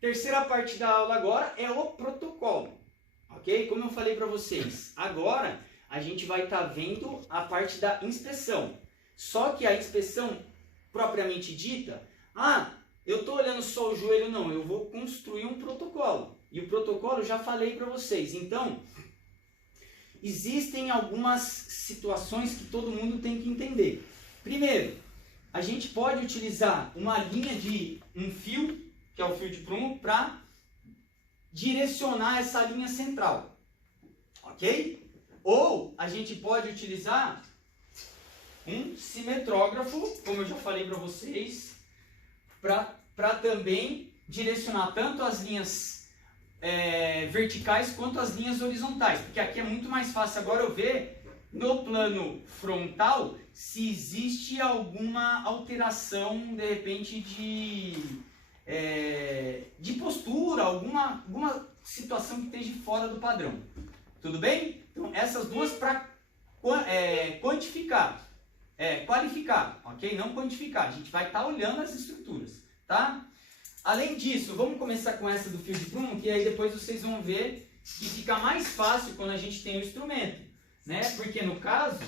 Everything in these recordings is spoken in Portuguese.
Terceira parte da aula agora é o protocolo, ok? Como eu falei para vocês, agora a gente vai estar vendo a parte da inspeção. Só que a inspeção propriamente dita, eu estou olhando só o joelho, não, eu vou construir um protocolo. E o protocolo eu já falei para vocês. Então, existem algumas situações que todo mundo tem que entender. Primeiro, a gente pode utilizar uma linha de um fio, que é o fio de prumo, para direcionar essa linha central, ok? Ou a gente pode utilizar um simetrógrafo, como eu já falei para vocês, para também direcionar tanto as linhas verticais quanto as linhas horizontais, porque aqui é muito mais fácil agora eu ver no plano frontal se existe alguma alteração, de repente, de postura, alguma situação que esteja fora do padrão. Tudo bem? Então, essas duas para qualificar, ok? Não quantificar. A gente vai estar olhando as estruturas, tá? Além disso, vamos começar com essa do fio de prumo, que aí depois vocês vão ver que fica mais fácil quando a gente tem o instrumento, né? Porque no caso,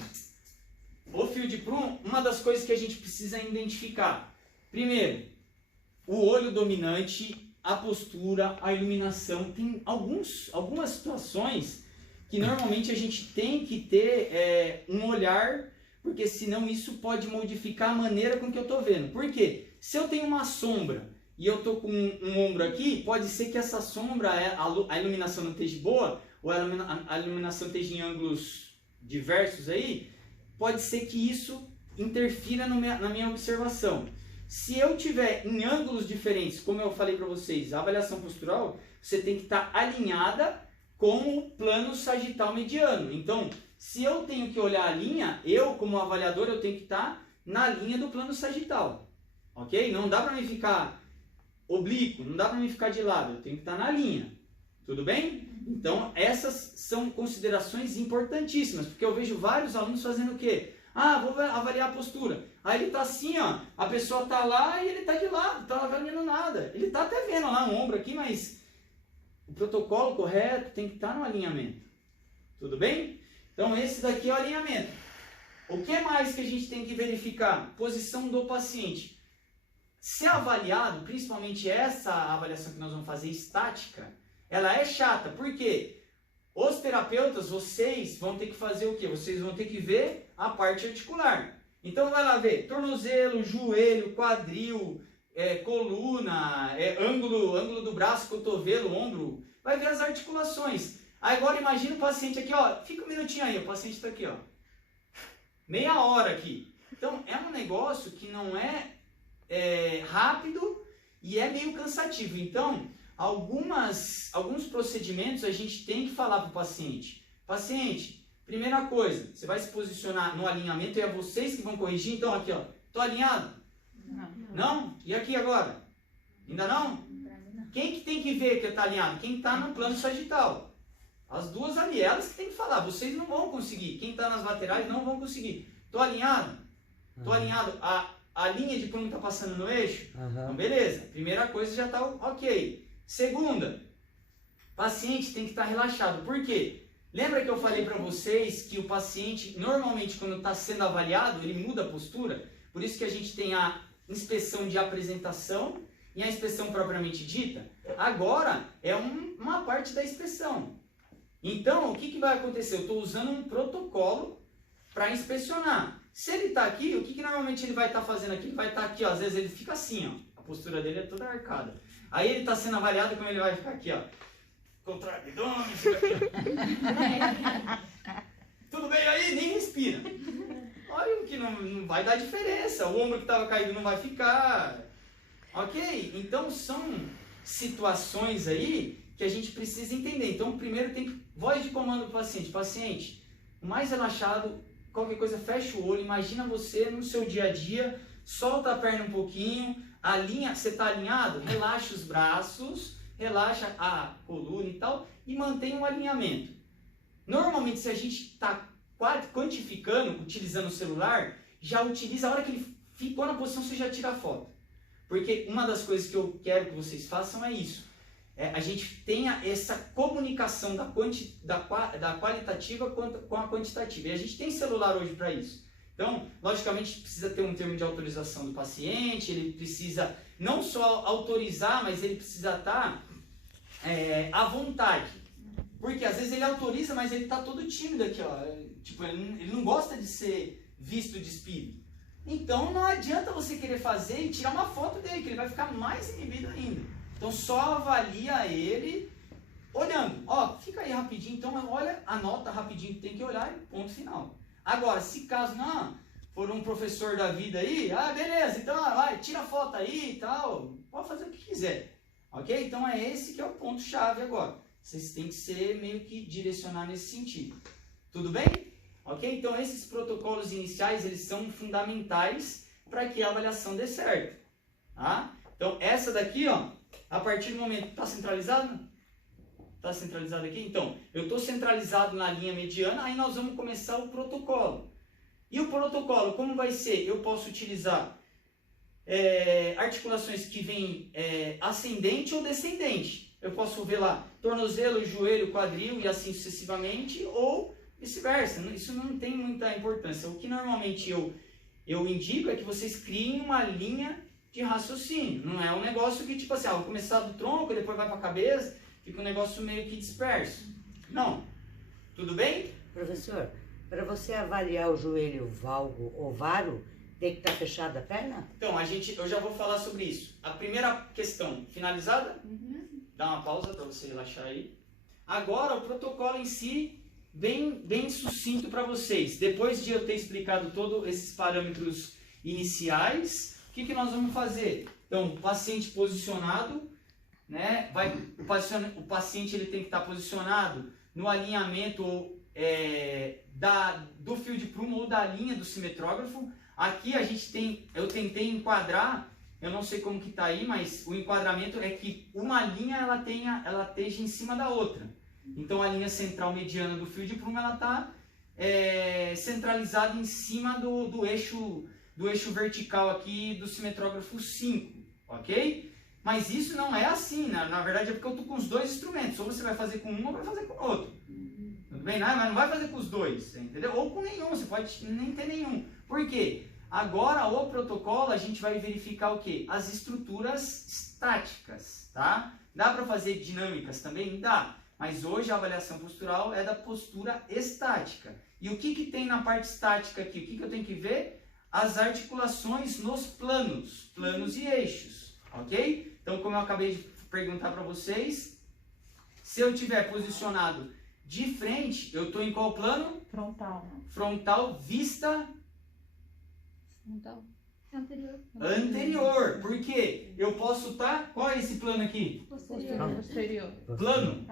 o fio de prumo, uma das coisas que a gente precisa identificar, primeiro, o olho dominante, a postura, a iluminação. Tem algumas situações que normalmente a gente tem que ter um olhar, porque senão isso pode modificar a maneira com que eu estou vendo. Por quê? Se eu tenho uma sombra e eu estou com um ombro aqui, pode ser que essa sombra, a iluminação não esteja boa, ou a iluminação esteja em ângulos diversos aí, pode ser que isso interfira na minha observação. Se eu tiver em ângulos diferentes, como eu falei para vocês, a avaliação postural, você tem que estar alinhada com o plano sagital mediano. Então, se eu tenho que olhar a linha, eu como avaliador, eu tenho que estar na linha do plano sagital. Ok? Não dá para mim ficar oblíquo, não dá para mim ficar de lado, eu tenho que estar na linha. Tudo bem? Então, essas são considerações importantíssimas, porque eu vejo vários alunos fazendo o quê? Vou avaliar a postura. Aí ele está assim, ó, a pessoa está lá e ele está de lado, está avaliando nada. Ele está até vendo lá um ombro aqui, mas o protocolo correto tem que estar no alinhamento. Tudo bem? Então, esse daqui é o alinhamento. O que mais que a gente tem que verificar? Posição do paciente. Se avaliado, principalmente essa avaliação que nós vamos fazer estática, ela é chata. Por quê? Os terapeutas, vocês vão ter que fazer o quê? Vocês vão ter que ver a parte articular. Então vai lá ver tornozelo, joelho, quadril, coluna, ângulo do braço, cotovelo, ombro. Vai ver as articulações. Aí agora imagina o paciente aqui, ó. Fica um minutinho aí, o paciente está aqui, ó. Meia hora aqui. Então é um negócio que não é rápido e é meio cansativo. Então, alguns procedimentos a gente tem que falar para o paciente. Paciente, primeira coisa, você vai se posicionar no alinhamento e é vocês que vão corrigir. Então, aqui, ó, tô alinhado? Não. Não? E aqui agora? Ainda não? Quem que tem que ver que está alinhado? Quem está no plano sagital. As duas ali, elas que tem que falar. Vocês não vão conseguir. Quem está nas laterais não vão conseguir. Tô alinhado? Tô alinhado. A linha de prumo está passando no eixo? Então, beleza. Primeira coisa já está ok. Segunda, paciente tem que estar relaxado. Por quê? Lembra que eu falei para vocês que o paciente, normalmente, quando está sendo avaliado, ele muda a postura? Por isso que a gente tem a inspeção de apresentação e a inspeção propriamente dita. Agora, é uma parte da inspeção. Então, o que vai acontecer? Eu estou usando um protocolo para inspecionar. Se ele está aqui, o que normalmente ele vai estar fazendo aqui? Ele vai estar aqui, ó. Às vezes ele fica assim, ó. A postura dele é toda arcada. Aí ele está sendo avaliado, como ele vai ficar aqui, ó. Contra abdômen, fica aqui. Tudo bem aí? Nem respira. Olha que não vai dar diferença. O ombro que estava caído não vai ficar. Ok? Então são situações aí que a gente precisa entender. Então primeiro tem voz de comando do paciente. Paciente, o mais relaxado, qualquer coisa, fecha o olho. Imagina você no seu dia a dia, solta a perna um pouquinho, alinha, você está alinhado? Relaxa os braços, relaxa a coluna e tal, e mantém um alinhamento. Normalmente, se a gente está quantificando, utilizando o celular, já utiliza, a hora que ele ficou na posição, você já tira a foto. Porque uma das coisas que eu quero que vocês façam é isso. A gente tenha essa comunicação da qualitativa com a quantitativa. E a gente tem celular hoje para isso. Então, logicamente, precisa ter um termo de autorização do paciente, ele precisa não só autorizar, mas ele precisa estar à vontade. Porque às vezes ele autoriza, mas ele está todo tímido aqui, ó. Tipo, ele não gosta de ser visto despido. Então não adianta você querer fazer e tirar uma foto dele, que ele vai ficar mais inibido ainda. Então só avalia ele olhando. Ó, fica aí rapidinho, então olha, anota rapidinho que tem que olhar e ponto final. Agora, se caso não for um professor da vida aí, beleza, então vai, tira a foto aí e tal, pode fazer o que quiser. Ok? Então é esse que é o ponto-chave agora. Vocês têm que ser meio que direcionar nesse sentido. Tudo bem? Ok? Então esses protocolos iniciais, eles são fundamentais para que a avaliação dê certo. Tá? Então essa daqui, ó, a partir do momento... Está centralizado? Está centralizado aqui? Então, eu estou centralizado na linha mediana, aí nós vamos começar o protocolo. E o protocolo, como vai ser? Eu posso utilizar articulações que vêm ascendente ou descendente. Eu posso ver lá tornozelo, joelho, quadril e assim sucessivamente, ou vice-versa. Isso não tem muita importância. O que normalmente eu indico é que vocês criem uma linha de raciocínio. Não é um negócio que, tipo assim, vou começar do tronco, depois vai para a cabeça, fica um negócio meio que disperso. Não. Tudo bem? Professor, para você avaliar o joelho valgo ou varo, tem que estar fechada a perna? Então, eu já vou falar sobre isso. A primeira questão, finalizada? Dá uma pausa para você relaxar aí. Agora, o protocolo em si, bem sucinto para vocês. Depois de eu ter explicado todos esses parâmetros iniciais, o que nós vamos fazer? Então, paciente posicionado, né? O paciente ele tem que estar posicionado no alinhamento do fio de prumo ou da linha do simetrógrafo. Aqui eu tentei enquadrar, eu não sei como que está aí, mas o enquadramento é que uma linha ela esteja em cima da outra. Então a linha central mediana do fio de prumo ela está centralizada em cima do eixo vertical aqui do simetrógrafo 5, ok? Mas isso não é assim, né? Na verdade é porque eu estou com os dois instrumentos, ou você vai fazer com um ou vai fazer com o outro. Tudo bem? Mas não vai fazer com os dois, entendeu? Ou com nenhum, você pode nem ter nenhum. Por quê? Agora, o protocolo, a gente vai verificar o quê? As estruturas estáticas, tá? Dá para fazer dinâmicas também? Dá. Mas hoje a avaliação postural é da postura estática. E o que tem na parte estática aqui? O que eu tenho que ver? As articulações nos planos e eixos, ok? Então, como eu acabei de perguntar para vocês, se eu estiver posicionado de frente, eu estou em qual plano? Frontal. Frontal, vista... Frontal. Anterior. Por quê? Eu posso estar... Qual é esse plano aqui? Posterior. Plano.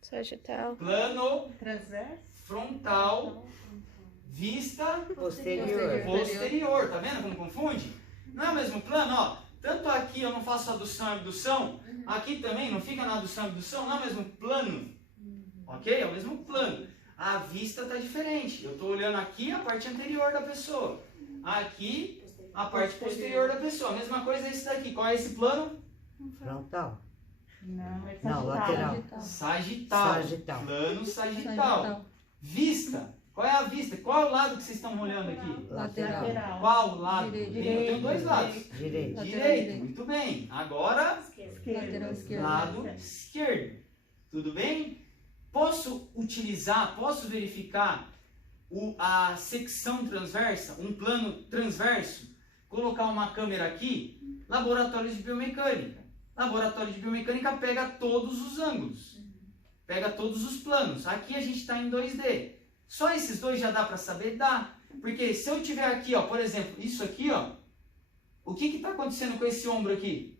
Sagital. Plano. Transverso. Frontal. Vista. Posterior. Tá vendo como confunde? Não é o mesmo plano, ó. Tanto aqui eu não faço adução e abdução. Aqui também não fica na adução e abdução. Não é o mesmo plano. Ok? É o mesmo plano. A vista está diferente. Eu estou olhando aqui a parte anterior da pessoa. Aqui a parte posterior da pessoa. A mesma coisa é esse daqui. Qual é esse plano? Frontal. Não, é Não, lateral. Sagital. Plano sagital. Vista. Qual é a vista? Qual é o lado que vocês estão olhando aqui? Lateral. Qual lado? Direito. Eu tenho dois lados. Direito. Direito. Muito bem. Agora, Esquerda. lado esquerdo. Tudo bem? Posso verificar a secção transversa, um plano transverso, colocar uma câmera aqui, laboratórios de biomecânica. Laboratório de biomecânica pega todos os ângulos, pega todos os planos. Aqui a gente está em 2D. Só esses dois já dá para saber? Dá. Porque se eu tiver aqui, ó, por exemplo, isso aqui, ó, o que está acontecendo com esse ombro aqui?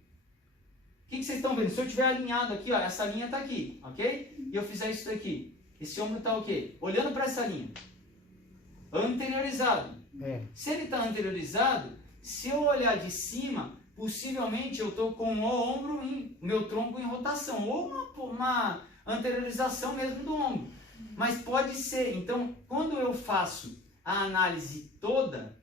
O que vocês estão vendo? Se eu tiver alinhado aqui, ó, essa linha está aqui, ok? E eu fizer isso daqui, esse ombro está o quê? Olhando para essa linha. Anteriorizado. Se ele está anteriorizado, se eu olhar de cima, possivelmente eu estou com o ombro, meu tronco em rotação, ou uma anteriorização mesmo do ombro. Mas pode ser, então, quando eu faço a análise toda,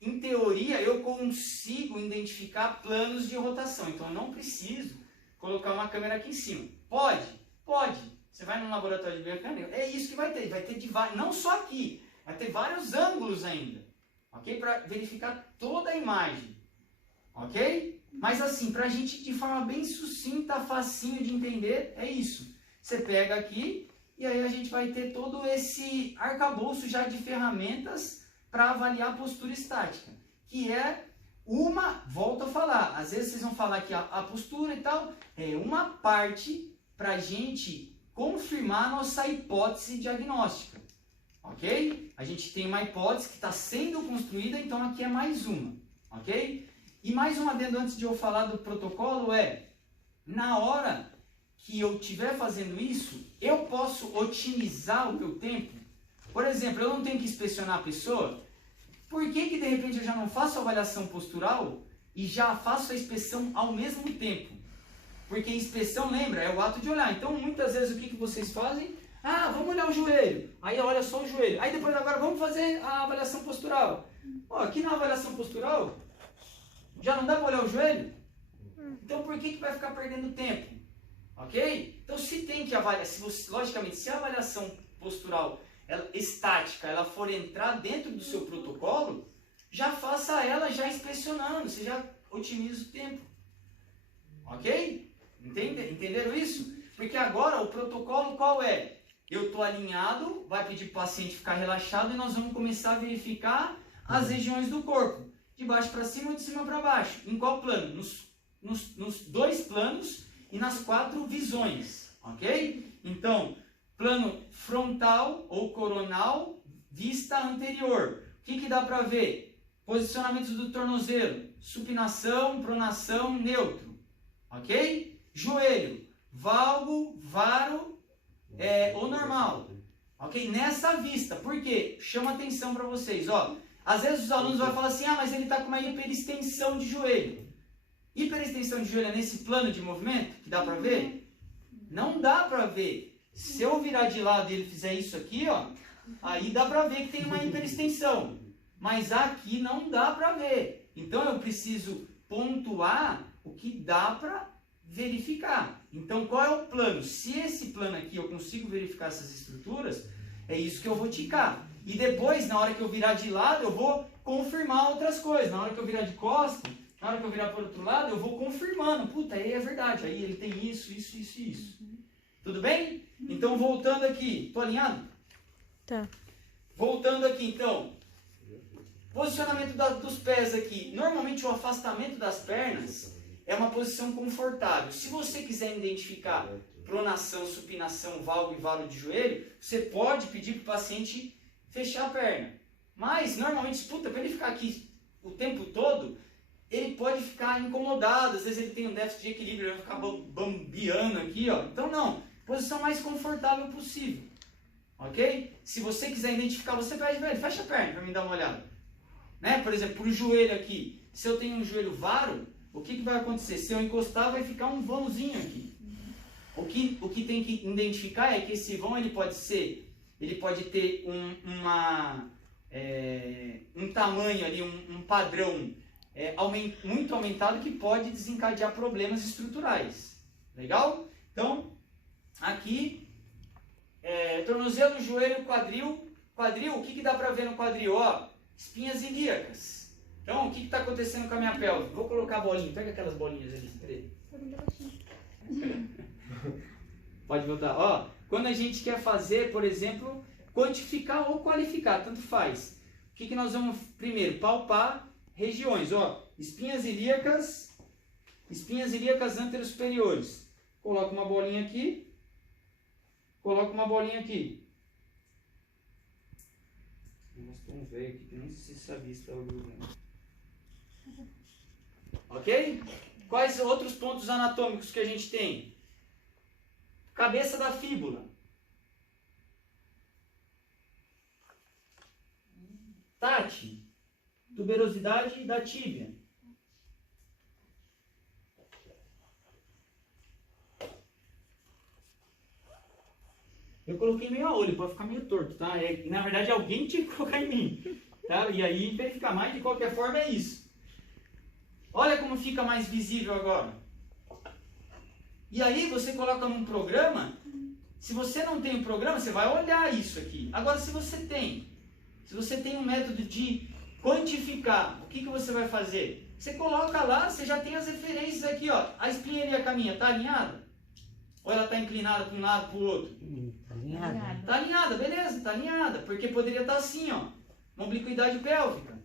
em teoria, eu consigo identificar planos de rotação. Então, eu não preciso colocar uma câmera aqui em cima. Pode? Pode. Você vai num laboratório de biomecânica, é isso que vai ter. Vai ter não só aqui, vai ter vários ângulos ainda. Ok? Para verificar toda a imagem. Ok? Mas assim, para a gente de forma bem sucinta, facinho de entender, é isso. Você pega aqui e aí a gente vai ter todo esse arcabouço já de ferramentas para avaliar a postura estática. Que é volto a falar, às vezes vocês vão falar que a postura e tal, é uma parte para a gente confirmar a nossa hipótese diagnóstica. Ok? A gente tem uma hipótese que está sendo construída, então aqui é mais uma. Ok? E mais um adendo antes de eu falar do protocolo na hora que eu estiver fazendo isso, eu posso otimizar o meu tempo. Por exemplo, eu não tenho que inspecionar a pessoa. Por que de repente eu já não faço a avaliação postural e já faço a inspeção ao mesmo tempo? Porque inspeção, lembra, é o ato de olhar. Então, muitas vezes, o que vocês fazem? Ah, vamos olhar o joelho. Aí olha só o joelho. Aí depois agora vamos fazer a avaliação postural. Ó, aqui na avaliação postural, já não dá para olhar o joelho? Então por que vai ficar perdendo tempo? Ok? Então se tem que avaliar, logicamente, se a avaliação postural estática ela for entrar dentro do seu protocolo, já faça ela já inspecionando, você já otimiza o tempo. Ok? Entenderam isso? Porque agora o protocolo qual é? Eu estou alinhado, vai pedir para o paciente ficar relaxado e nós vamos começar a verificar as regiões do corpo. De baixo para cima ou de cima para baixo. Em qual plano? Nos 2 planos e nas 4 visões. Ok? Então, plano frontal ou coronal, vista anterior. O que dá para ver? Posicionamentos do tornozelo. Supinação, pronação, neutro. Ok? Joelho. Valgo, varo ou normal. Ok? Nessa vista. Por quê? Chama atenção para vocês. Ó. Às vezes os alunos vão falar assim, mas ele está com uma hiperextensão de joelho. Hiperextensão de joelho é nesse plano de movimento que dá para ver? Não dá para ver. Se eu virar de lado e ele fizer isso aqui, ó, aí dá para ver que tem uma hiperextensão. Mas aqui não dá para ver. Então eu preciso pontuar o que dá para verificar. Então qual é o plano? Se esse plano aqui eu consigo verificar essas estruturas, é isso que eu vou ticar. E depois, na hora que eu virar de lado, eu vou confirmar outras coisas. Na hora que eu virar de costas, na hora que eu virar para o outro lado, eu vou confirmando. Puta, aí é verdade. Aí ele tem isso, isso, isso e isso. Tudo bem? Então, voltando aqui. Tô alinhado? Tá. Voltando aqui, então. Posicionamento dos pés aqui. Normalmente, o afastamento das pernas é uma posição confortável. Se você quiser identificar pronação, supinação, valgo e varo de joelho, você pode pedir para o paciente fechar a perna. Mas, normalmente, para ele ficar aqui o tempo todo, ele pode ficar incomodado. Às vezes ele tem um déficit de equilíbrio, ele vai ficar bambiando aqui, ó. Então, não. Posição mais confortável possível. Ok? Se você quiser identificar, você pede, velho, fecha a perna para me dar uma olhada. Né? Por exemplo, o joelho aqui. Se eu tenho um joelho varo, o que vai acontecer? Se eu encostar, vai ficar um vãozinho aqui. O que tem que identificar é que esse vão ele pode ter um tamanho ali, um padrão muito aumentado que pode desencadear problemas estruturais. Legal? Então, aqui, tornozelo, joelho, quadril. Quadril, o que dá para ver no quadril? Ó, espinhas ilíacas. Então, o que está acontecendo com a minha pelve? Vou colocar a bolinha. Pega aquelas bolinhas ali. Peraí. Pode voltar. Ó, quando a gente quer fazer, por exemplo, quantificar ou qualificar, tanto faz. O que nós vamos primeiro? Palpar regiões. Ó, espinhas ilíacas anterosuperiores. Coloca uma bolinha aqui. Coloca uma bolinha aqui. Mostrou um velho aqui que nem se sabia se estava grudando. Ok? Quais outros pontos anatômicos que a gente tem? Cabeça da fíbula. Tati. Tuberosidade da tíbia. Eu coloquei meio a olho para ficar meio torto, tá? Na verdade alguém tinha que colocar em mim. Tá? E aí verificar, mas de qualquer forma é isso. Olha como fica mais visível agora. E aí você coloca num programa, se você não tem um programa, você vai olhar isso aqui. Agora se você tem um método de quantificar, o que você vai fazer? Você coloca lá, você já tem as referências aqui, ó. A espinharia caminha, tá alinhada? Ou ela está inclinada para um lado, para o outro? Tá alinhado. Tá alinhada, beleza, tá alinhada. Porque poderia estar assim, ó. Uma obliquidade pélvica.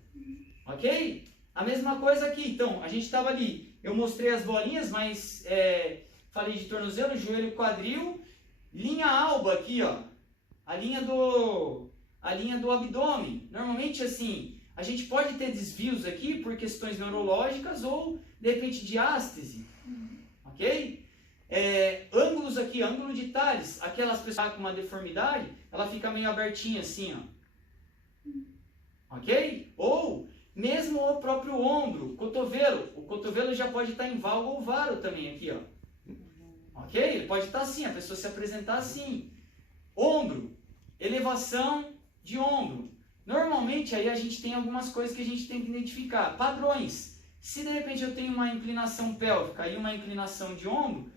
Ok? A mesma coisa aqui. Então, a gente estava ali. Eu mostrei as bolinhas, mas falei de tornozelo, joelho, quadril. Linha alba aqui, ó. A linha do abdômen. Normalmente, assim, a gente pode ter desvios aqui por questões neurológicas ou, de repente, diástase. Ok? Ângulos aqui, ângulo de Tales. Aquelas pessoas com uma deformidade, ela fica meio abertinha assim, ó. Ok? Ou mesmo o próprio ombro, cotovelo. O cotovelo já pode estar em valgo ou varo também aqui, ó. Ok? Ele pode estar assim, a pessoa se apresentar assim. Ombro, elevação de ombro. Normalmente aí a gente tem algumas coisas que a gente tem que identificar. Padrões. Se de repente eu tenho uma inclinação pélvica e uma inclinação de ombro,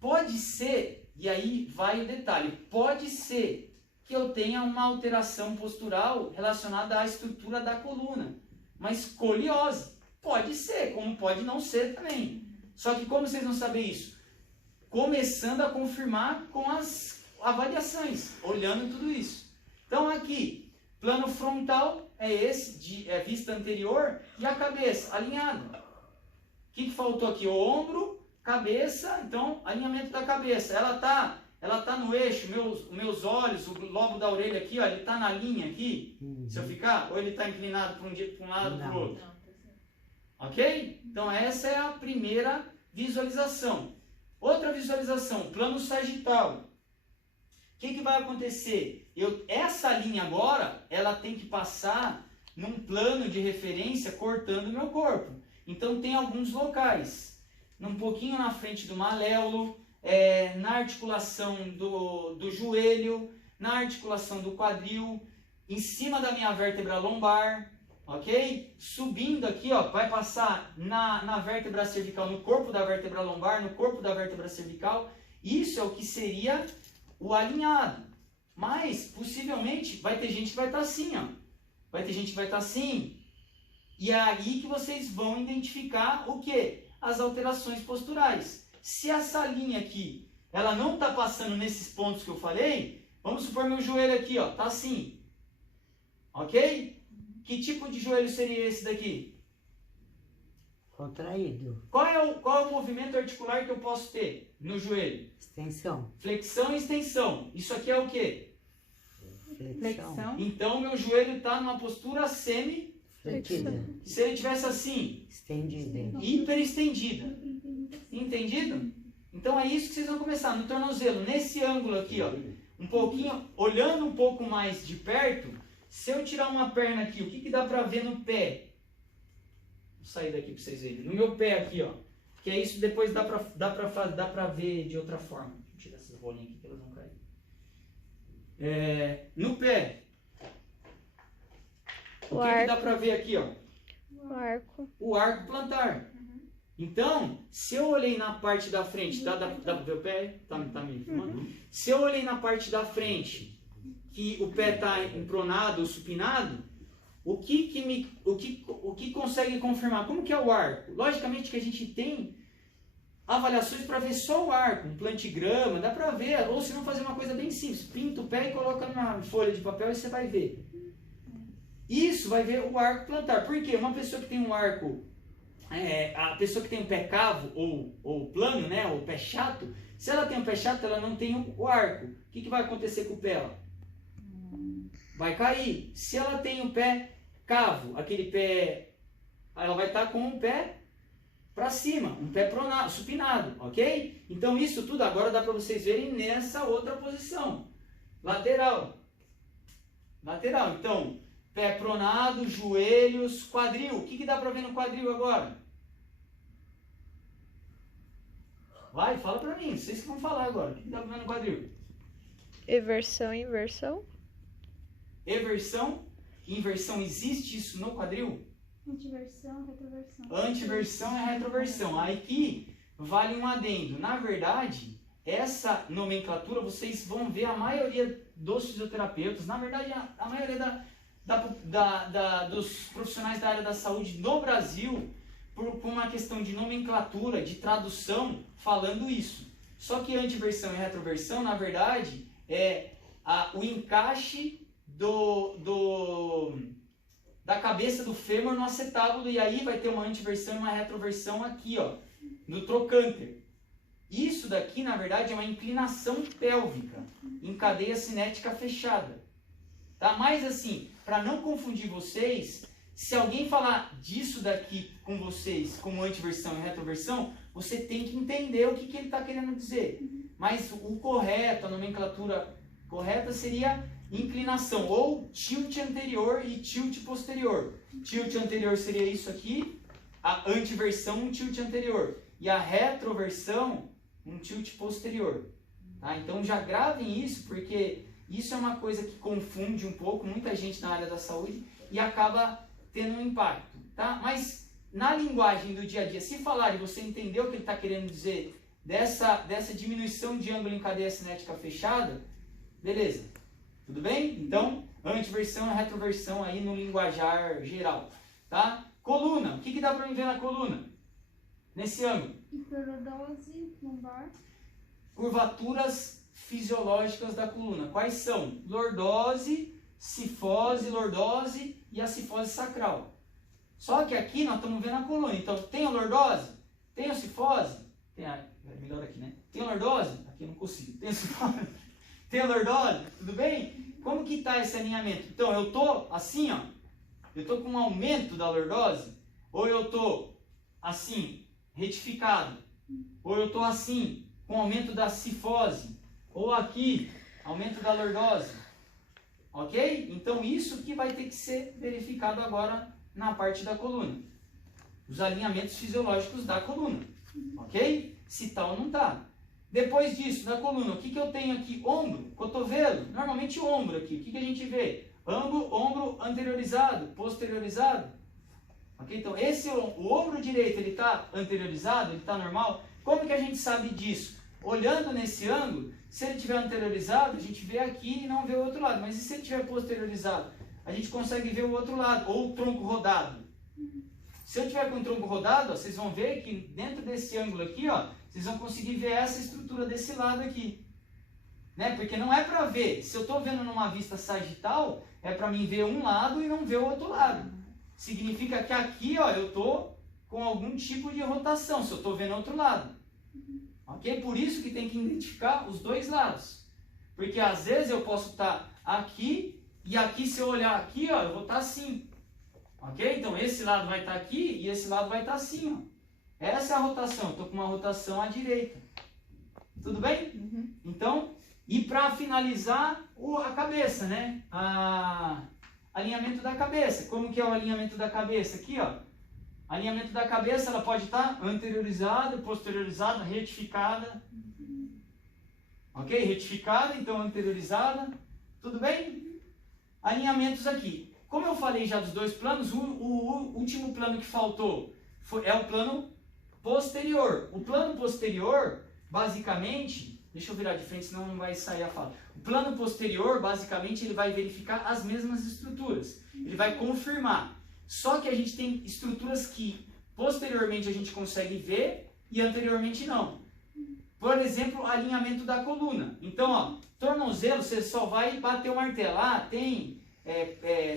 pode ser, e aí vai o detalhe, pode ser que eu tenha uma alteração postural relacionada à estrutura da coluna. Uma escoliose. Pode ser, como pode não ser também. Só que como vocês vão saber isso? Começando a confirmar com as avaliações, olhando tudo isso. Então aqui, plano frontal é esse, vista anterior, e a cabeça, alinhada. O que faltou aqui? O ombro, cabeça, então, alinhamento da cabeça. Ela tá no eixo, meus olhos, o lobo da orelha aqui, ó, ele tá na linha aqui, se eu ficar, ou ele tá inclinado para um lado para o outro. Ok? Então essa é a primeira visualização. Outra visualização, plano sagital. O que vai acontecer? Essa linha agora, ela tem que passar num plano de referência cortando o meu corpo. Então tem alguns locais, um pouquinho na frente do maléolo, na articulação do joelho, na articulação do quadril, em cima da minha vértebra lombar, ok? Subindo aqui, ó, vai passar na vértebra cervical, no corpo da vértebra lombar, no corpo da vértebra cervical. Isso é o que seria o alinhado. Mas, possivelmente, vai ter gente que vai estar assim, ó. Vai ter gente que vai estar assim. E é aí que vocês vão identificar o quê? As alterações posturais. Se essa linha aqui, ela não está passando nesses pontos que eu falei, vamos supor meu joelho aqui, ó, tá assim. Ok? Que tipo de joelho seria esse daqui? Contraído. Qual é o movimento articular que eu posso ter no joelho? Extensão. Flexão e extensão. Isso aqui é o quê? Flexão. Então, meu joelho está numa postura Flexida. Se ele tivesse assim, Estendida. hiper estendida. Entendido? Então é isso que vocês vão começar. No tornozelo, nesse ângulo aqui, ó, um pouquinho, olhando um pouco mais de perto, se eu tirar uma perna aqui, o que dá pra ver no pé? Vou sair daqui pra vocês verem. No meu pé aqui, ó. Que é isso, depois dá pra ver de outra forma. Deixa eu tirar essas bolinhas aqui que elas vão cair. No pé. O que dá pra ver aqui, ó? O arco. O arco plantar. Então, se eu olhei na parte da frente, dá pra ver o pé? Tá me filmando? Se eu olhei na parte da frente, que o pé está empronado ou supinado, o que consegue confirmar? Como que é o arco? Logicamente que a gente tem avaliações para ver só o arco, um plantigrama, dá para ver, ou se não fazer uma coisa bem simples, pinta o pé e coloca numa folha de papel e você vai ver. Isso vai ver o arco plantar. Por quê? Uma pessoa que tem um arco, a pessoa que tem um pé cavo ou plano, né, ou pé chato, se ela tem um pé chato, ela não tem o arco. O que vai acontecer com o pé? Ó? Vai cair. Se ela tem um pé cavo, aquele pé, ela vai estar com um pé para cima, um pé pronado, supinado, ok? Então isso tudo agora dá para vocês verem nessa outra posição, lateral. Lateral. Então, pé pronado, joelhos, quadril. O que dá para ver no quadril agora? Vai, fala para mim, vocês que vão falar agora. O que dá para ver no quadril? Eversão e inversão. Eversão inversão, existe isso no quadril? Antiversão, retroversão. Antiversão e retroversão. Aqui vale um adendo. Na verdade, essa nomenclatura vocês vão ver a maioria dos fisioterapeutas, na verdade a maioria dos profissionais da área da saúde no Brasil, por uma questão de nomenclatura, de tradução, falando isso. Só que antiversão e retroversão, na verdade, é o encaixe da cabeça do fêmur no acetábulo, e aí vai ter uma antiversão e uma retroversão aqui, ó, no trocânter. Isso daqui, na verdade, é uma inclinação pélvica em cadeia cinética fechada. Tá? Mas assim, para não confundir vocês, se alguém falar disso daqui com vocês, como antiversão e retroversão, você tem que entender o que ele está querendo dizer. Mas o correto, a nomenclatura correta seria inclinação, ou tilt anterior e tilt posterior. Tilt anterior seria isso aqui, a antiversão um tilt anterior, e a retroversão um tilt posterior. Tá? Então já gravem isso, porque isso é uma coisa que confunde um pouco muita gente na área da saúde e acaba tendo um impacto. Tá? Mas na linguagem do dia a dia, se falar e você entendeu o que ele está querendo dizer dessa diminuição de ângulo em cadeia cinética fechada, beleza. Tudo bem? Então, antiversão e retroversão aí no linguajar geral. Tá? Coluna. O que dá para ver na coluna? Nesse ângulo? Hiperlordose, lombar. Curvaturas fisiológicas da coluna. Quais são? Lordose, cifose, lordose e a cifose sacral. Só que aqui nós estamos vendo a coluna. Então, tem a lordose? Tem a cifose? Melhor aqui, né? Tem a lordose? Aqui eu não consigo. Tem a cifose? Tem a lordose? Tudo bem? Como que está esse alinhamento? Então, eu estou assim, ó. Eu estou com um aumento da lordose? Ou eu estou assim, retificado? Ou eu estou assim, com aumento da cifose? Ou aqui, aumento da lordose? Ok? Então, isso que vai ter que ser verificado agora na parte da coluna. Os alinhamentos fisiológicos da coluna. Ok? Se tá ou não tá. Depois disso, na coluna, o que eu tenho aqui? Ombro, cotovelo. Normalmente ombro aqui. O que a gente vê? Ombro anteriorizado, posteriorizado. Ok? Então, o ombro direito, ele está anteriorizado? Ele está normal? Como que a gente sabe disso? Olhando nesse ângulo, se ele estiver anteriorizado, a gente vê aqui e não vê o outro lado. Mas e se ele estiver posteriorizado? A gente consegue ver o outro lado, ou o tronco rodado. Se eu tiver com o tronco rodado, ó, vocês vão ver que dentro desse ângulo aqui, ó, vocês vão conseguir ver essa estrutura desse lado aqui. Né? Porque não é para ver. Se eu estou vendo numa vista sagital, é para mim ver um lado e não ver o outro lado. Significa que aqui, ó, eu estou com algum tipo de rotação, se eu estou vendo outro lado. Ok? Por isso que tem que identificar os dois lados. Porque às vezes eu posso estar aqui, e aqui se eu olhar aqui, ó, eu vou estar assim. Ok? Então esse lado vai estar aqui e esse lado vai estar assim, ó. Essa é a rotação. Estou com uma rotação à direita. Tudo bem? Uhum. Então, e para finalizar, a cabeça, né? Alinhamento da cabeça. Como que é o alinhamento da cabeça? Aqui, ó. Alinhamento da cabeça, ela pode estar anteriorizada, posteriorizada, retificada. Ok? Retificada, então anteriorizada. Tudo bem? Alinhamentos aqui. Como eu falei já dos dois planos, o último plano que faltou é o plano posterior. O plano posterior, basicamente, deixa eu virar de frente, senão não vai sair a fala. O plano posterior, basicamente, ele vai verificar as mesmas estruturas. Ele vai confirmar. Só que a gente tem estruturas que posteriormente a gente consegue ver e anteriormente não. Por exemplo, alinhamento da coluna. Então, ó, tornozelo, você só vai bater o martelo. Ah, tem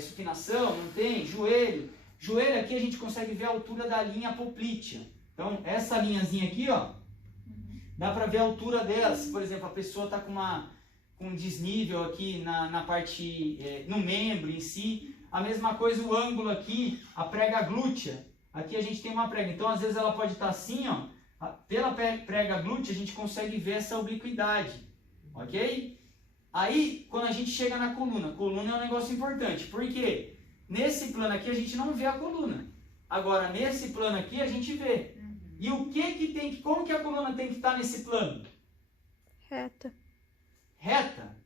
supinação, não tem? Joelho. Joelho aqui a gente consegue ver a altura da linha poplítea. Então, essa linhazinha aqui, ó, dá para ver a altura dela. Se, por exemplo, a pessoa está com um desnível aqui na parte, no membro em si. A mesma coisa o ângulo aqui, a prega glútea. Aqui a gente tem uma prega. Então, às vezes ela pode estar assim, ó. Pela prega glútea, a gente consegue ver essa obliquidade. Ok? Aí, quando a gente chega na coluna é um negócio importante. Por quê? Nesse plano aqui a gente não vê a coluna. Agora, nesse plano aqui a gente vê. E o como que a coluna tem que estar nesse plano? Reta. Reta.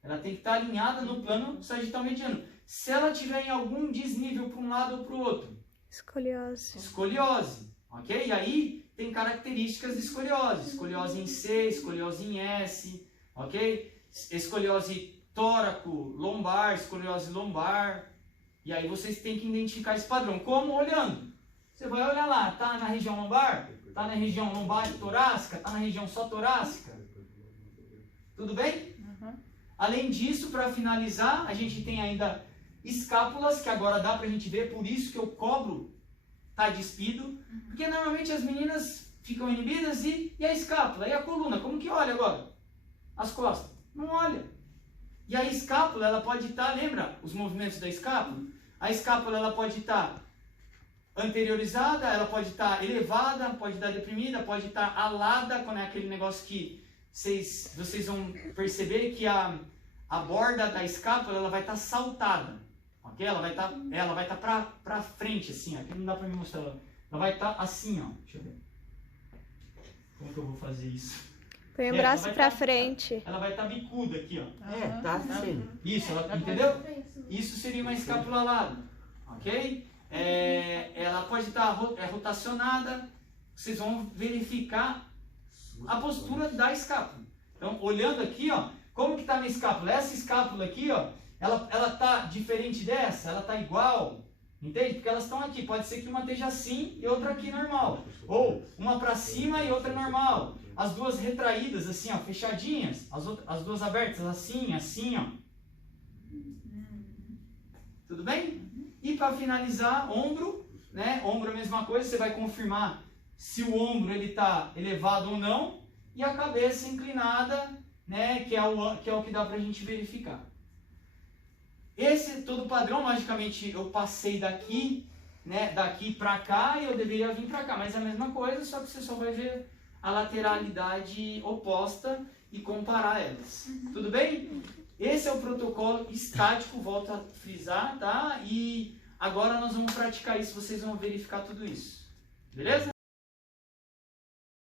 Ela tem que estar alinhada no plano sagital mediano. Se ela tiver em algum desnível para um lado ou para o outro, Escoliose. escoliose, ok? E aí tem características de escoliose. Escoliose em C, escoliose em S, ok? Escoliose tóraco-lombar, escoliose lombar. E aí vocês têm que identificar esse padrão. Como? Olhando. Você vai olhar lá, tá na região lombar? Tá na região lombar e torácica? Tá na região só torácica? Tudo bem? Além disso, para finalizar, a gente tem ainda escápulas, que agora dá pra gente ver, por isso que eu cobro tá despido, porque normalmente as meninas ficam inibidas e a escápula, e a coluna, como que olha agora? As costas, não olha. E a escápula, ela pode estar, lembra os movimentos da escápula? A escápula, ela pode estar anteriorizada, ela pode estar elevada, pode estar deprimida, pode estar alada, quando é aquele negócio que vocês vão perceber que a borda da escápula, ela vai estar saltada. Okay? Ela vai estar para frente, assim, ó. Aqui não dá para me mostrar. Ela vai estar assim, ó. Deixa eu ver. Como que eu vou fazer isso? Põe o braço pra frente. Ela vai estar bicuda aqui, ó. Tá assim. Isso, entendeu? Isso seria uma escápula alada, ok? Ela pode estar rotacionada. Vocês vão verificar a postura da escápula. Então, olhando aqui, ó, como que está a minha escápula? Essa escápula aqui, ó, ela tá diferente dessa? Ela tá igual? Entende? Porque elas estão aqui. Pode ser que uma esteja assim e outra aqui normal. Ou uma para cima e outra normal. As duas retraídas, assim, ó, fechadinhas. As duas abertas, assim, ó. Tudo bem? E para finalizar, ombro, né? Ombro é a mesma coisa. Você vai confirmar se o ombro ele tá elevado ou não. E a cabeça inclinada, né? Que é o que dá pra gente verificar. Esse todo padrão, logicamente, eu passei daqui, né, daqui para cá e eu deveria vir para cá, mas é a mesma coisa, só que você só vai ver a lateralidade oposta e comparar elas. Tudo bem? Esse é o protocolo estático, volto a frisar, tá? E agora nós vamos praticar isso, vocês vão verificar tudo isso. Beleza?